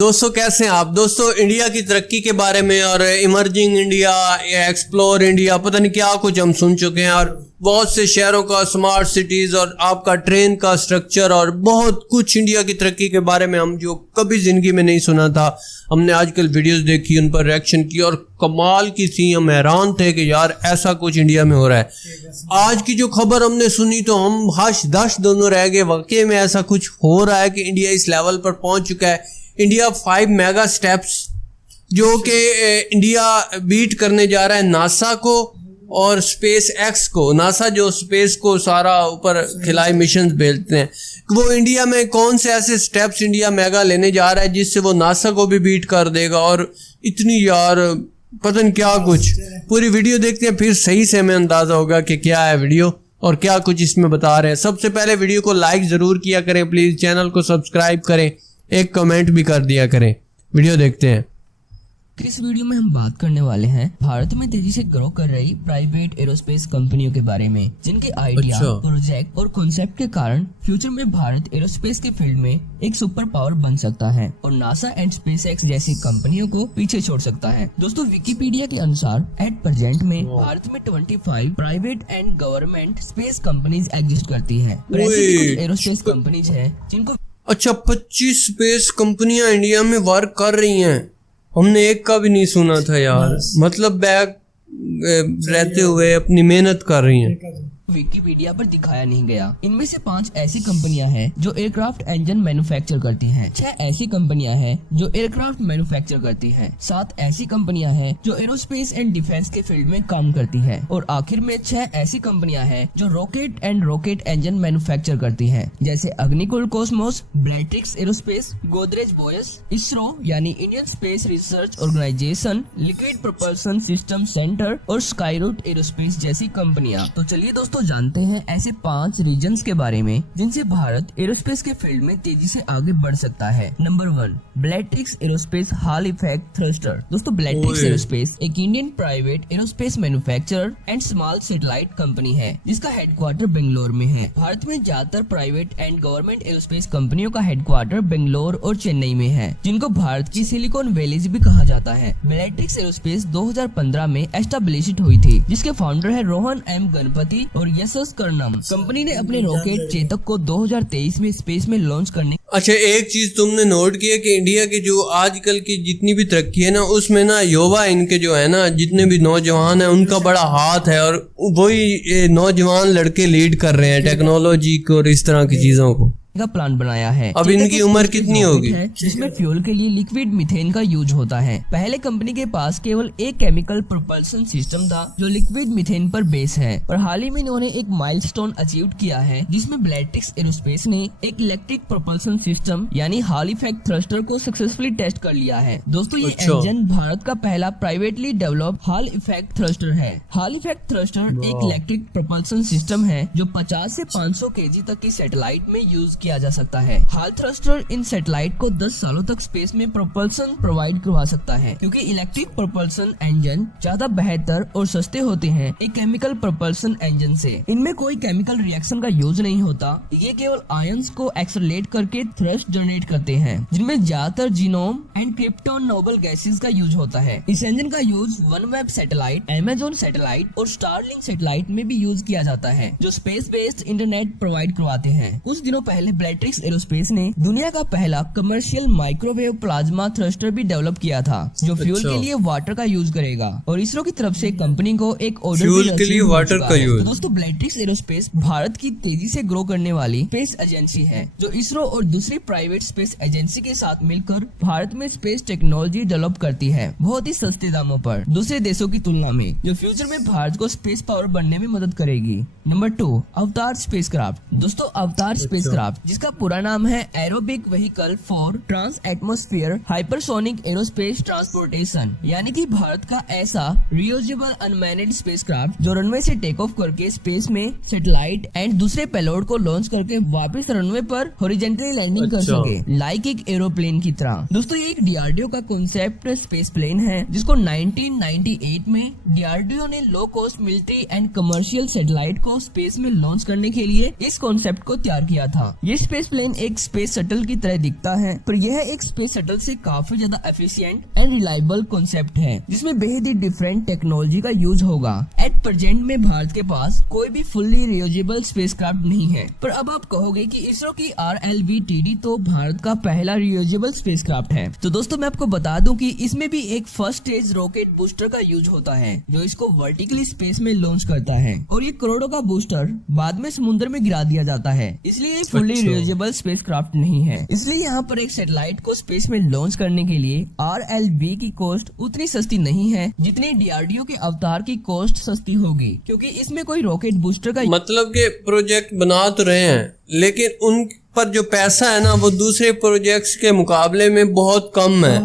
दोस्तों कैसे हैं आप। दोस्तों इंडिया की तरक्की के बारे में और इमर्जिंग इंडिया, एक्सप्लोर इंडिया, पता नहीं क्या कुछ हम सुन चुके हैं और बहुत से शहरों का स्मार्ट सिटीज और आपका ट्रेन का स्ट्रक्चर और बहुत कुछ इंडिया की तरक्की के बारे में हम जो कभी जिंदगी में नहीं सुना था, हमने आजकल वीडियोस देखी, उन पर रिएक्शन की और कमाल की थी। हम हैरान थे कि यार ऐसा कुछ इंडिया में हो रहा है। आज की जो खबर हमने सुनी तो हम हश दश दोनों रह गए। वाकई में ऐसा कुछ हो रहा है कि इंडिया इस लेवल पर पहुंच चुका है। इंडिया 5 मेगा स्टेप्स जो कि इंडिया बीट करने जा रहा है नासा को और स्पेस एक्स को। नासा जो स्पेस को सारा ऊपर खिलाई मिशन भेजते हैं, वो इंडिया में कौन से ऐसे स्टेप्स इंडिया मेगा लेने जा रहा है जिससे वो नासा को भी बीट कर देगा। और इतनी यार पता नहीं क्या कुछ। पूरी वीडियो देखते हैं फिर सही से हमें अंदाजा होगा कि क्या है वीडियो और क्या कुछ इसमें बता रहे हैं। सबसे पहले वीडियो को लाइक जरूर किया करें, प्लीज चैनल को सब्सक्राइब करें, एक कमेंट भी कर दिया करें। वीडियो देखते हैं। इस वीडियो में हम बात करने वाले हैं भारत में तेजी से ग्रो कर रही प्राइवेट एरोस्पेस कंपनियों के बारे में, जिनके आइडिया, प्रोजेक्ट और कॉन्सेप्ट के कारण फ्यूचर में भारत एरोस्पेस के फील्ड में एक सुपर पावर बन सकता है और नासा एंड स्पेसएक्स जैसी कंपनियों को पीछे छोड़ सकता है। दोस्तों विकिपीडिया के अनुसार एट प्रेजेंट में भारत में 25 private and government space companies exist करती है और ऐसी भी कुछ एरोस्पेस कंपनीज है जिनको 25 स्पेस कंपनियां इंडिया में वर्क कर रही हैं। हमने एक का भी नहीं सुना था यार। मतलब बैक रहते हुए अपनी मेहनत कर रही हैं। विकिपीडिया पर दिखाया नहीं गया। इनमें से 5 ऐसी कंपनियां हैं जो एयरक्राफ्ट इंजन मैन्युफैक्चर करती हैं, 6 ऐसी कंपनियां हैं जो एयरक्राफ्ट मैन्युफैक्चर करती हैं, 7 ऐसी कंपनियां हैं जो एरोस्पेस एंड डिफेंस के फील्ड में काम करती हैं और आखिर में 6 ऐसी कंपनियां हैं जो रॉकेट इंजन मैन्युफैक्चर करती हैं, जैसे Agnikul cosmos, Bellatrix aerospace, Godrej Boyce, ISRO यानी Indian space research organisation, liquid propulsion system centre और स्काईरूट एरोस्पेस जैसी कंपनियां। तो चलिए दोस्तों जानते हैं ऐसे 5 रीजन्स के बारे में जिनसे भारत एरोस्पेस के फील्ड में तेजी से आगे बढ़ सकता है। Number 1, Bellatrix aerospace hall effect thruster. दोस्तों ब्लैट्रिक्स एरोस्पेस एक Indian private aerospace manufacturer and small satellite company है जिसका हेडक्वार्टर बेंगलोर में है। भारत में ज्यादातर प्राइवेट एंड गवर्नमेंट एरोस्पेस कंपनियों का हेडक्वार्टर बेंगलोर और चेन्नई में है, जिनको भारत की सिलिकॉन वैलीज भी कहा जाता है। ब्लैट्रिक्स एरोस्पेस 2015 में एस्टेब्लिश्ड हुई थी, जिसके फाउंडर है रोहन एम गणपति और यशस कर्णम। कंपनी ने अपने रॉकेट चेतक को 2023 में स्पेस में लॉन्च करने। अच्छा, एक चीज तुमने नोट किया कि इंडिया की जो आजकल की जितनी भी तरक्की है ना, उसमें ना युवा इनके जो है ना, जितने भी नौजवान है उनका बड़ा हाथ है और वही नौजवान लड़के लीड कर रहे हैं टेक्नोलॉजी को और इस तरह की चीजों को का प्लान बनाया है। अब इनकी उम्र कितनी होगी? जिसमें फ्यूल के लिए लिक्विड मीथेन का यूज होता है। पहले कंपनी के पास केवल एक केमिकल प्रोपल्सन सिस्टम था जो लिक्विड मीथेन पर बेस है, और हाल ही में इन्होंने एक माइलस्टोन अचीव किया है जिसमें ब्लैट्रिक्स एरोस्पेस ने एक इलेक्ट्रिक प्रोपल्सन सिस्टम यानी हॉल इफेक्ट थ्रस्टर को सक्सेसफुली टेस्ट कर लिया है। दोस्तों ये इंजन भारत का पहला privately developed hall effect thruster है। हॉल इफेक्ट थ्रस्टर एक इलेक्ट्रिक प्रोपल्सन सिस्टम है जो 50 से 500 kg तक की सैटेलाइट में यूज किया जा सकता है। हॉल थ्रस्टर इन सैटेलाइट को 10 सालों तक स्पेस में प्रोपल्सन प्रोवाइड करवा सकता है। क्योंकि इलेक्ट्रिक प्रोपल्सन इंजन ज्यादा बेहतर और सस्ते होते हैं एक केमिकल प्रोपल्सन इंजन से। इनमें कोई केमिकल रिएक्शन का यूज नहीं होता, ये केवल आयंस को एक्सेलरेट करके थ्रस्ट जनरेट करते हैं, जिनमें ज्यादातर genome and krypton noble gases का यूज होता है। इस इंजन का use OneWeb satellite, Amazon satellite और स्टारलिंक सैटेलाइट में भी यूज किया जाता है, जो स्पेस बेस्ड इंटरनेट प्रोवाइड करवाते हैं। कुछ दिनों पहले ब्लैट्रिक्स एरोस्पेस ने दुनिया का पहला कमर्शियल माइक्रोवेव प्लाज्मा थ्रस्टर भी डेवलप किया था जो फ्यूल के लिए वाटर का यूज करेगा, और इसरो की तरफ से कंपनी को एक ऑर्डर फ्यूल के लिए वाटर का यूज। दोस्तों ब्लैट्रिक्स एरोस्पेस भारत की तेजी से ग्रो करने वाली स्पेस एजेंसी है जो इसरो और दूसरी प्राइवेट स्पेस एजेंसी के साथ मिलकर भारत में स्पेस टेक्नोलॉजी डेवलप करती है बहुत ही सस्ते दामों पर दूसरे देशों की तुलना में, जो फ्यूचर में भारत को स्पेस पावर बनने में मदद करेगी। नंबर 2, अवतार स्पेसक्राफ्ट। दोस्तों अवतार स्पेसक्राफ्ट, जिसका पूरा नाम है aerobic vehicle for trans atmosphere hypersonic aerospace transportation, यानी कि भारत का ऐसा रियूजेबल अनमैनेड स्पेसक्राफ्ट जो रनवे से टेक ऑफ करके स्पेस में सैटेलाइट एंड दूसरे पेलोड को लॉन्च करके वापस रनवे पर हॉरिजॉन्टली लैंडिंग कर सके, लाइक एक एरोप्लेन की तरह। दोस्तों ये एक डीआरडीओ का कॉन्सेप्ट स्पेस प्लेन है जिसको 1998 में डीआरडीओ ने low cost military and commercial satellite को स्पेस में लॉन्च करने के लिए इस कॉन्सेप्ट को तैयार किया था। ये स्पेस प्लेन एक स्पेस शटल की तरह दिखता है, पर यह एक स्पेस शटल से काफी ज्यादा एफिशिएंट एंड रिलायबल कॉन्सेप्ट है, जिसमें बेहद ही डिफरेंट टेक्नोलॉजी का यूज होगा। एट प्रेजेंट में भारत के पास कोई भी फुल्ली रियूजेबल स्पेसक्राफ्ट नहीं है, पर अब आप कहोगे कि इसरो की RLV-TD तो भारत का पहला रियूजेबल स्पेसक्राफ्ट है। तो दोस्तों मैं आपको बता दूं कि इसमें भी एक फर्स्ट स्टेज रॉकेट बूस्टर का यूज होता है, जो इसको वर्टिकली स्पेस में लॉन्च करता है, और ये करोड़ों का बूस्टर बाद में समुद्र में गिरा दिया जाता है, इसलिए ये फुल्ली रियूजेबल स्पेसक्राफ्ट नहीं है। इसलिए यहाँ पर एक सैटेलाइट को स्पेस में लॉन्च करने के लिए RLV की कॉस्ट उतनी सस्ती नहीं है जितनी DRDO के अवतार की कॉस्ट सस्ती होगी, क्योंकि इसमें कोई रॉकेट बूस्टर का मतलब के प्रोजेक्ट बना तो रहे हैं, लेकिन उन पर जो पैसा है ना वो दूसरे प्रोजेक्ट्स के मुकाबले में बहुत कम है,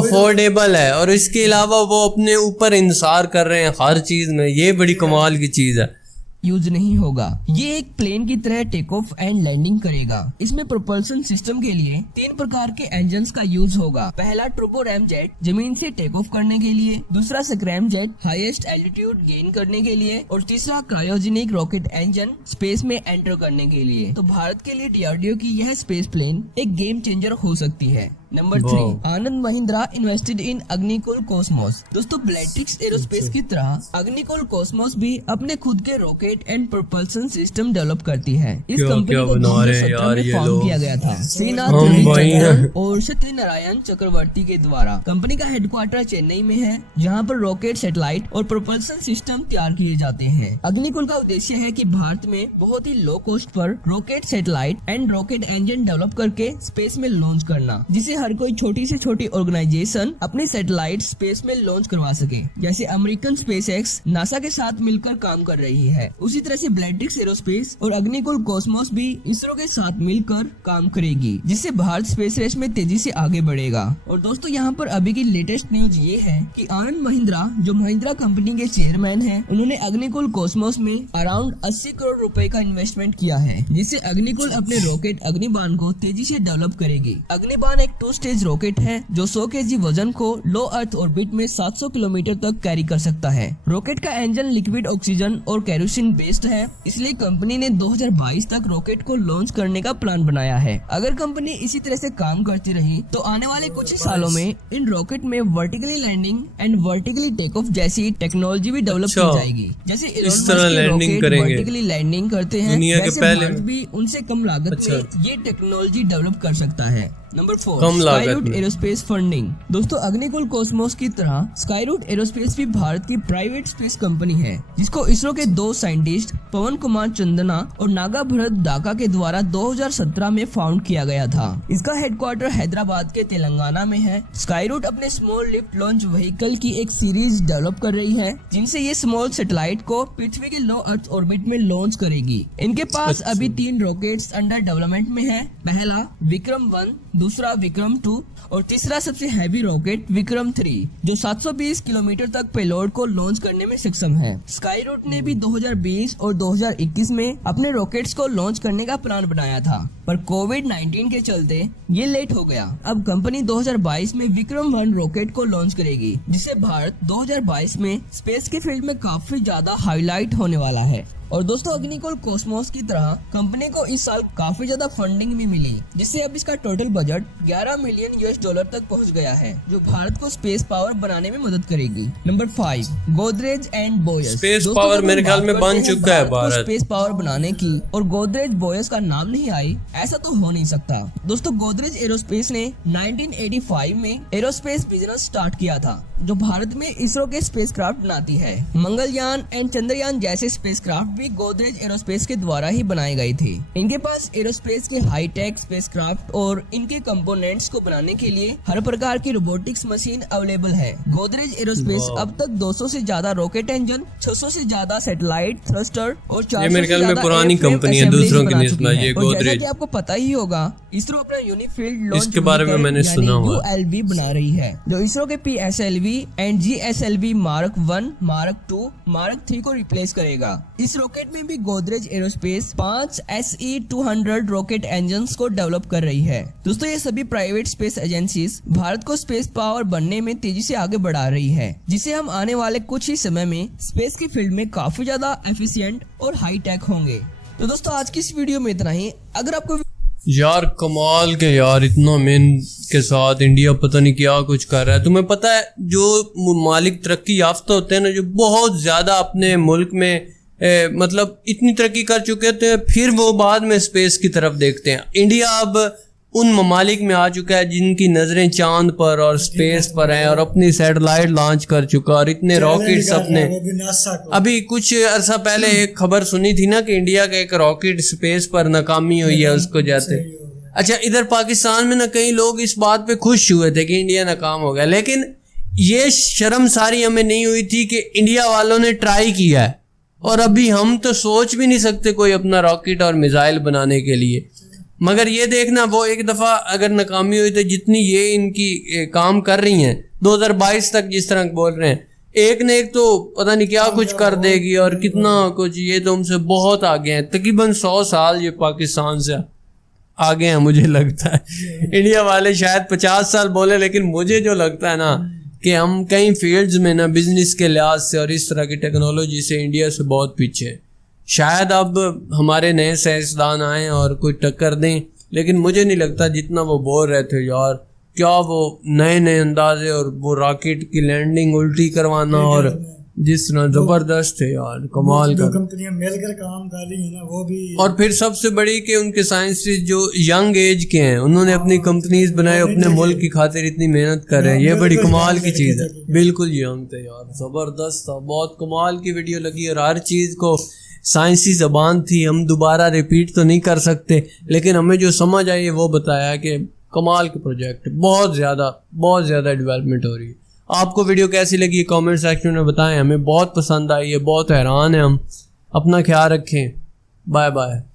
अफोर्डेबल है, और इसके अलावा वो अपने ऊपर इंसार कर रहे हैं हर चीज में। ये बड़ी कमाल की चीज है। यूज नहीं होगा। ये एक प्लेन की तरह टेक ऑफ एंड लैंडिंग करेगा। इसमें प्रोपल्शन सिस्टम के लिए 3 प्रकार के इंजन्स का यूज होगा। पहला ट्रोपो रैम जेट जमीन से टेक ऑफ करने के लिए, दूसरा scrum jet highest altitude gain करने के लिए, और तीसरा क्रायोजेनिक रॉकेट इंजन स्पेस में एंटर करने के लिए। तो भारत के लिए DRDO की यह स्पेस प्लेन एक गेम चेंजर हो सकती है। Number 3, Anand Mahindra invested in Agnikul Cosmos. दोस्तों ब्लैट्रिक्स एरोस्पेस की तरह अग्निकुल कॉस्मोस भी अपने खुद के rocket and propulsion system develop करती है। इस कंपनी को 2017 में फाउंड किया गया था श्रीनाथ और सत्यनारायण चक्रवर्ती के द्वारा। कंपनी का हेडक्वार्टर चेन्नई में है, जहां पर रॉकेट, सैटेलाइट और प्रोपल्शन सिस्टम तैयार किए जाते हैं। अग्निकुल का उद्देश्य है कि भारत में बहुत ही लो कॉस्ट पर rocket, satellite and rocket engine develop करके स्पेस में लॉन्च करना, जिसे हर कोई छोटी से छोटी ऑर्गेनाइजेशन अपनी सैटेलाइट स्पेस में लॉन्च करवा सके। जैसे अमेरिकन स्पेसएक्स नासा के साथ मिलकर काम कर रही है, उसी तरह से ब्लैट्रिक्स एरोस्पेस और अग्निकुल कॉस्मोस भी इसरो के साथ मिलकर काम करेगी, जिससे भारत स्पेस रेस में तेजी से आगे बढ़ेगा। और दोस्तों यहाँ पर अभी की लेटेस्ट न्यूज ये है कि आनंद महिंद्रा, जो महिंद्रा कंपनी के चेयरमैन हैं, उन्होंने अग्निकुल कॉस्मोस में अराउंड 80 करोड़ रुपए का इन्वेस्टमेंट किया है, जिससे अग्निकुल अपने रॉकेट अग्निबाण को तेजी से डेवलप करेगी। अग्निबाण एक 2 स्टेज रॉकेट है जो 100 kg वजन को लो अर्थ ऑर्बिट में 700 किलोमीटर तक कैरी कर सकता है। रॉकेट का इंजन लिक्विड ऑक्सीजन और केरोसिन बेस्ड है, इसलिए कंपनी ने 2022 तक रॉकेट को लॉन्च करने का प्लान बनाया है। अगर कंपनी इसी तरह से काम करती रही तो आने वाले कुछ सालों में इन रॉकेट में vertically landing and vertically take off जैसी टेक्नोलॉजी भी डेवलप की जाएगी। जैसे इस तरह लैंडिंग करेंगे, वर्टिकली लैंडिंग करते हैं, वैसे भारत भी उनसे कम लागत में ये टेक्नोलॉजी डेवलप कर सकता है। Number 4, Skyroot aerospace funding. दोस्तों अग्निकुल कॉस्मोस की तरह स्काईरूट एरोस्पेस भी भारत की प्राइवेट स्पेस कंपनी है, जिसको इसरो के 2 साइंटिस्ट पवन कुमार चंदना और नागा भरत डाका के द्वारा 2017 में फाउंड किया गया था। इसका हेडक्वार्टर हैदराबाद के तेलंगाना में है। स्काईरूट अपने स्मॉल लिफ्ट लॉन्च व्हीकल की एक सीरीज डेवलप कर रही है, जिनसे ये स्मॉल सैटेलाइट को पृथ्वी के लो अर्थ ऑर्बिट में लॉन्च करेगी। इनके पास अभी 3 रॉकेट्स अंडर डेवलपमेंट में है। पहला विक्रम-1, दूसरा विक्रम-2 और तीसरा सबसे हैवी रॉकेट विक्रम-3, जो 720 किलोमीटर तक पेलोड को लॉन्च करने में सक्षम है। स्काईरूट ने भी 2020 और 2021 में अपने रॉकेट्स को लॉन्च करने का प्लान बनाया था, पर कोविड-19 के चलते ये लेट हो गया। अब कंपनी 2022 में विक्रम-1 रॉकेट को लॉन्च करेगी, जिससे भारत 2022 में स्पेस के फील्ड में काफी ज्यादा हाईलाइट होने वाला है। और दोस्तों अग्निकुल कॉस्मोस की तरह कंपनी को इस साल काफी ज्यादा फंडिंग भी मिली, जिससे अब इसका टोटल बजट $11 मिलियन तक पहुंच गया है, जो भारत को स्पेस पावर बनाने में मदद करेगी। Number 5, Godrej and Boyce. Space power मेरे ख्याल में बन चुका है भारत। स्पेस पावर बनाने की और गोदरेज बोयस का नाम नहीं आई, ऐसा तो हो नहीं सकता। दोस्तों गोदरेज एरोस्पेस ने 1985 में एरोस्पेस बिजनेस स्टार्ट किया था, जो भारत में इसरो के स्पेसक्राफ्ट बनाती है। मंगलयान एंड चंद्रयान जैसे स्पेसक्राफ्ट भी गोदरेज एरोस्पेस के द्वारा ही बनाए गए थे। इनके पास एरोस्पेस के हाईटेक स्पेसक्राफ्ट और इनके कंपोनेंट्स को बनाने के लिए हर प्रकार की रोबोटिक्स मशीन अवेलेबल है। गोदरेज एरोस्पेस अब तक 200 से ज्यादा रॉकेट इंजन, 600 से ज्यादा सैटेलाइट थ्रस्टर और 400 से ज्यादा पुरानी कंपनी है दूसरों की निस्बत ये गोदरेज। जैसा कि आपको पता ही होगा, इसरो अपना यूनिफील्ड लॉन्च इसके बारे में मैंने सुना हुआ ULV बना रही है, जो इसरो के PSLV and GSLV mark 1, mark 2, mark 3 को रिप्लेस करेगा। इस रॉकेट में भी Godrej aerospace 5 SE-200 rocket engines को डेवलप कर रही है। दोस्तों ये सभी प्राइवेट स्पेस एजेंसीज भारत को स्पेस पावर बनने में तेजी से आगे बढ़ा रही है, जिसे हम आने वाले कुछ ही समय में स्पेस के फील्ड में काफी ज्यादा एफिशिएंट और हाई टेक होंगे। तो दोस्तों आज की इस वीडियो में इतना ही। अगर आपको यार कमाल के यार, इतना मेहनत के साथ इंडिया पता नहीं क्या कुछ कर रहा है। तुम्हें पता है जो ममालिक तरक्की याफ्ता होते हैं ना, जो बहुत ज़्यादा अपने मुल्क में मतलब इतनी तरक्की कर चुके होते हैं, फिर वो बाद में स्पेस की तरफ देखते हैं। इंडिया अब उन ममालिक में आ चुका है जिनकी नज़रें चांद पर और स्पेस पर हैं, और अपनी सैटेलाइट लॉन्च कर चुका, और इतने रॉकेट्स अपने। अभी कुछ अरसा पहले एक खबर सुनी थी ना कि इंडिया का एक रॉकेट स्पेस पर नाकामी हुई है उसको जाते। अच्छा, इधर पाकिस्तान में ना कई लोग इस बात पे खुश हुए थे कि इंडिया नाकाम हो गया, लेकिन ये शर्मसारी हमें नहीं हुई थी कि इंडिया वालों ने ट्राई किया है, और अभी हम तो सोच भी नहीं सकते कोई अपना रॉकेट और मिसाइल बनाने के लिए। मगर ये देखना, वो एक दफ़ा अगर नाकामी हुई तो जितनी ये इनकी काम कर रही हैं 2022 तक जिस तरह बोल रहे हैं, एक ने एक तो पता नहीं क्या कुछ कर देगी, और कितना कुछ। ये तो हमसे बहुत आगे हैं, तकरीबन 100 साल ये पाकिस्तान से आगे हैं मुझे लगता है। इंडिया वाले शायद 50 साल बोले, लेकिन मुझे जो लगता है ना कि हम कई फील्ड्स में ना बिजनेस के लिहाज से और इस तरह की टेक्नोलॉजी से इंडिया से बहुत पीछे है। शायद अब हमारे नए साइंसदान आएँ और कोई टक्कर दें, लेकिन मुझे नहीं लगता जितना वो बोल रहे थे यार, क्या वो नए नए अंदाजे, और वो रॉकेट की लैंडिंग उल्टी करवाना, और जिस तरह ज़बरदस्त है यार, कमाल का। कंपनियां मिलकर काम कर रही है ना, वो भी। और फिर सबसे बड़ी कि उनके साइंटिस्ट जो यंग एज के हैं, उन्होंने अपनी कंपनीज बनाए, अपने मुल्क की खातिर इतनी मेहनत कर रहे हैं, ये बड़ी कमाल की चीज़ है। बिल्कुल यंग थे यार, ज़बरदस्त था, बहुत कमाल की वीडियो लगी, और हर चीज़ को साइंसी ज़बान थी, हम दोबारा रिपीट तो नहीं कर सकते, लेकिन हमें जो समझ आई वो बताया कि कमाल के प्रोजेक्ट, बहुत ज़्यादा डेवलपमेंट हो रही है। आपको वीडियो कैसी लगी कमेंट सेक्शन में बताएं, हमें बहुत पसंद आई है, बहुत हैरान है हम। अपना ख्याल रखें, बाय बाय।